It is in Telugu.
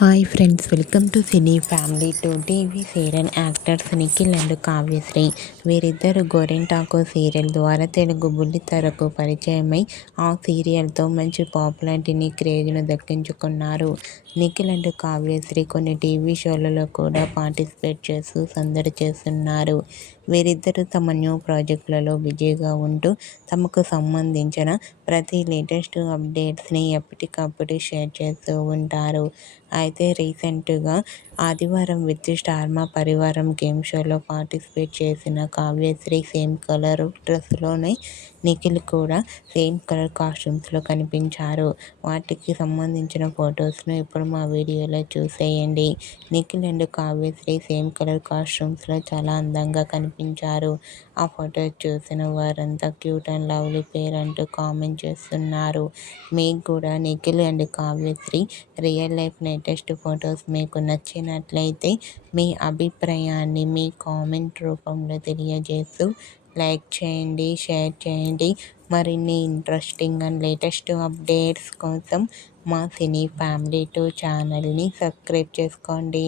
Hi friends, welcome to cine family. To TV serial actors Nikhil and Kavyasri వీరిద్దరు గోరింటాకు సీరియల్ ద్వారా తెలుగు బుల్లితెరకు పరిచయమై ఆ సీరియల్తో మంచి పాపులారిటీని, క్రేజ్ను దక్కించుకున్నారు. నిఖిల్ అండ్ కావ్యశ్రీ కొన్ని టీవీ షోలలో కూడా పార్టిసిపేట్ చేస్తూ సందడి చేస్తున్నారు. వీరిద్దరూ తమ న్యూ ప్రాజెక్టులలో బిజీగా ఉంటూ తమకు సంబంధించిన ప్రతి లేటెస్ట్ అప్డేట్స్ని ఎప్పటికప్పుడు షేర్ చేస్తూ ఉంటారు. అయితే రీసెంట్గా ఆదివారం విత్ స్టార్ మా పరివారం గేమ్ షోలో పార్టిసిపేట్ చేసిన కావ్యశ్రీ సేమ్ కలర్ డ్రెస్లోనే నిఖిల్ కూడా సేమ్ కలర్ కాస్ట్యూమ్స్లో కనిపించారు. వాటికి సంబంధించిన ఫొటోస్ను ఇప్పుడు మా వీడియోలో చూసేయండి. Nikhil and Kavyasri same colour కాస్ట్యూమ్స్లో చాలా అందంగా కనిపించారు. ఆ ఫొటోస్ చూసిన వారంతా క్యూట్ అండ్ లవ్లీ పేర్ అంటూ కామెంట్ చేస్తున్నారు. మీకు కూడా Nikhil and Kavyasri real life latest photos మీకు నచ్చినట్లయితే మీ అభిప్రాయాన్ని మీ కామెంట్ రూపంలో తెలియజేస్తూ లైక్ చేయండి, షేర్ చేయండి. మరిన్ని ఇంట్రెస్టింగ్ అండ్ లేటెస్ట్ అప్డేట్స్ కోసం మా సినీ ఫ్యామిలీ 2 ఛానల్ని సబ్స్క్రైబ్ చేసుకోండి.